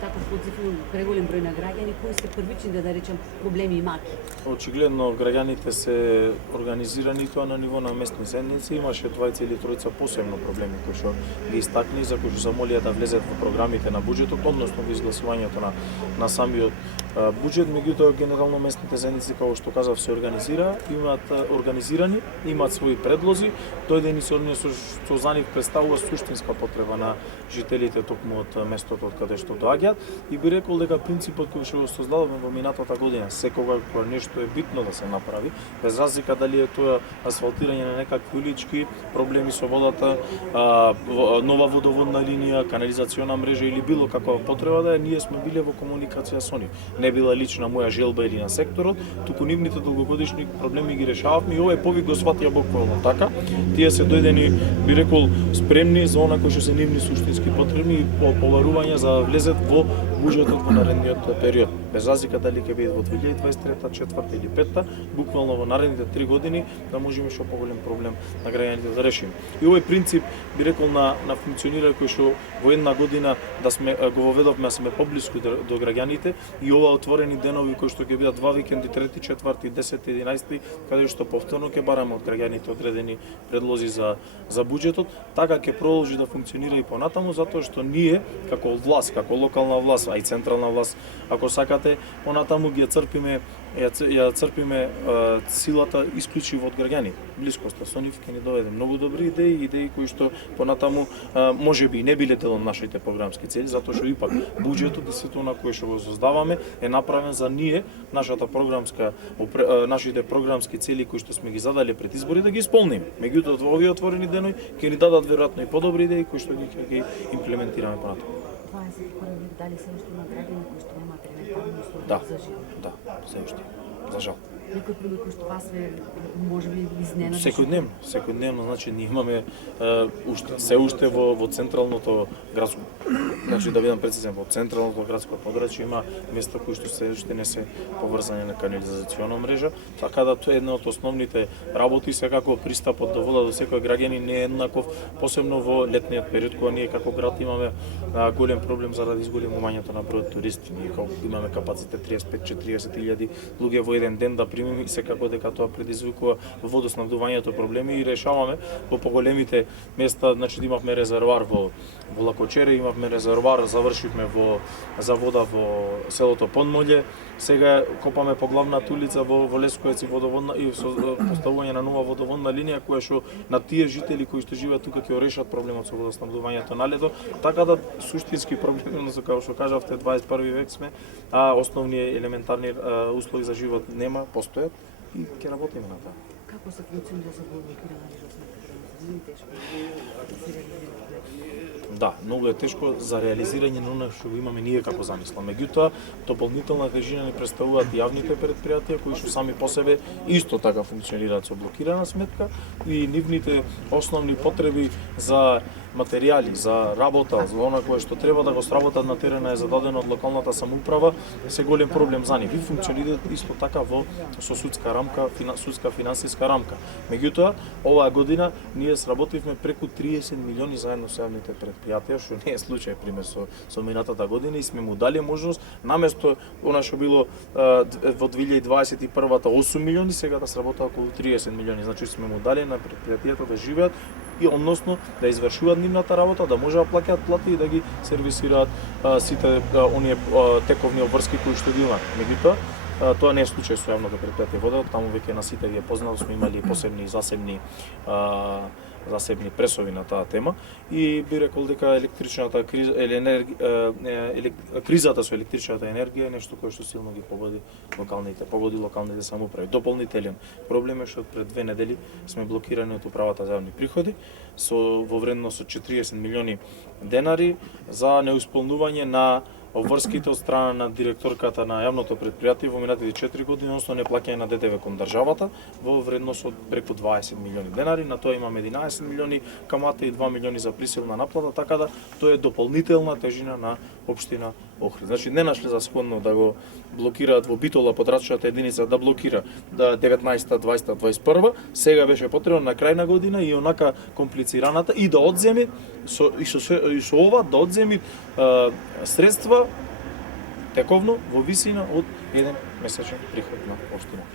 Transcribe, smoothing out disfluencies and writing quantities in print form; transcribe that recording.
така подзивно преголем број на граѓани, кои се првичните, да речем, проблеми и маки? Очигледно граѓаните се организирани тоа на ниво на местни заедници. Имаше двајца или тројца посебно проблеми кои што ги истакни, за кои што замолија да влезат во програмите на буџетот, односно во изгласувањето на самиот буџет. Меѓутоа генерално местните заедници, како што кажав, се организирани, имаат своји предлози, дојдени се оние што за нив представува суштинска потреба на жителите токму од местото од каде што доаѓаат, и би рекол дека принципот кој што го создадовме во минатата година, секогаш кога нешто е битно да се направи, без разлика дали е тоа асфалтирање на некакви улички, проблеми со водата, нова водоводна линија, канализациона мрежа или било каква потреба да е, ние сме биле во комуникација со нив. Не била лична моја желба или на секторот, туку нивните долгогодишни проблеми ги решававме и овој повик го сватија буквално така. Тие се дојдени, би рекол, спремни за она кои што се нивни суштински потребни и поварувања за да влезет во буџетот во наредниот период. Без разлика дали ќе биде во 2023, 2024 или 2025, буквално во наредните 3 години да можеме што поголем проблем на граѓаните да решиме. И овој принцип би рекол на функционира кој што во една година да сме го воведовме, да сме поблиску до граѓаните, и ова отворени денови кои што ќе бидат 2 викенди, 3, 4, 10, 11, каде што повторно ќе бараме од граѓаните одредени предлози за буџетот, така ќе продолжи да функционира и понатаму, затоа што ние како власт, како локална власт, а и централна власт, ако сакате, понатаму ги ја црпиме силата исклучиво од граѓани. Блискоста со нив ќе ни доведе многу добри идеи кои што понатаму можеби и не биле дел од нашите програмски цели, затоа што ипак буџетот и сето на кој што го создаваме е направен за ние, нашите програмски цели кои што сме ги задале пред избори да ги исполниме. Меѓутоа во овие отворени денови ќе ни дадат веројатно и подобри идеи кои што ги имплементираме понатаму. 21 век, дали се уште има граѓани кои што немаат елементарни услови за живот? Да, се уште. За жал. Некој пример кој што вас може би изненади? Секојдневно, значи ние имаме се уште во централното градско, значи да бидам прецизен, во централното градско подрачје има места кои што се уште не се поврзани на канализациона мрежа, така да тоа е една од основните работи. Секако пристапот до вода до секој граѓанин не е еднаков, посебно во летниот период кога ние како град имаме голем проблем заради изголемувањето на бројот туристи. Ние имаме капацитет 35-40 илјади луѓе во еден ден да примиме, и секако дека тоа предизвикува во водоснабдувањето проблеми и решаваме во поголемите места. Значи имавме резервоар во Лакочере, имавме резервоар, завршивме за вода во селото Подмолје, сега копаме по главната улица во Лесковец и водоводна и поставување на нова водоводна линија која што на тие жители кои што живеат тука ќе решат проблемот со водоснабдувањето на лето, така да суштински проблеми, но како што кажавте, 21 век сме, а основни елементарни услови за живот нема, постојат и ќе работиме на тоа. Како се функционира за блокирана животна? Да, многу е тешко за реализирање на она што го имаме ние како замисла. Меѓутоа, дополнителна тежина ни представуваат јавните предпријатија кои што сами по себе исто така функционираат со блокирана сметка и нивните основни потреби за материјали, за работа, за она кое што треба да го сработат на терена е зададено од локалната самоуправа, се голем проблем за нив. И функционираат исто така со судска рамка, судска финансиска рамка. Меѓутоа, оваа година ние сработивме преку 30 милиони заедно со јавните предпријатија, што не е случај пример со минатата година, и сме му дали можност наместо она што било во 2021-та 8 милиони, сега да сработува околу 30 милиони. Значи сме му дали на предпријатијата да живеат и односно да извршуваат нивната работа, да може да плаќаат плати и да ги сервисираат сите оние тековни обврски кои што ги имаат. Меѓутоа, тоа не е случај со јавното предпријатие вода, таму веќе на сите ги е познато, сме имали посебни засебни пресови на таа тема, и би рекол дека електричната криза кризата со електричната енергија е нешто кое што силно ги погоди локалните самоуправи. Дополнителен проблем е што пред 2 недели сме блокирани од управата за јавни приходи во вредност од 40 милиони денари за неисполнување на обврските од страна на директорката на јавното предпријатие во минатите 4 години, односно неплаќање на ДДВ кон државата во вредност од преку 20 милиони денари. На тоа имаме 11 милиони камата и 2 милиони за присилна наплата, така да тоа е дополнителна тежина на општина Охрид. Значи не нашле за сходно да го блокираат во Битола потрачувата единица да блокира да 19-та, 20-та, 21-та, сега беше потребно на крај на година и онака комплицираната и да одземи со ова да одземи средства тековно во висина од еден месечен приход на општина.